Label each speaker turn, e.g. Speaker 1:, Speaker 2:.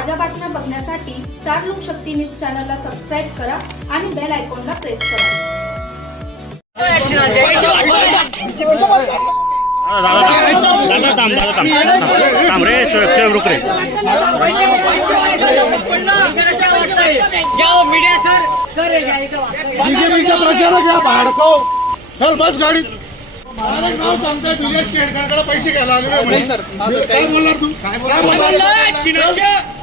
Speaker 1: माझ्या बातम्या बघण्यासाठी लोक शक्ती न्यूज चॅनल ला सबस्क्राईब करा आणि बेल आयकॉन ला प्रेस
Speaker 2: करा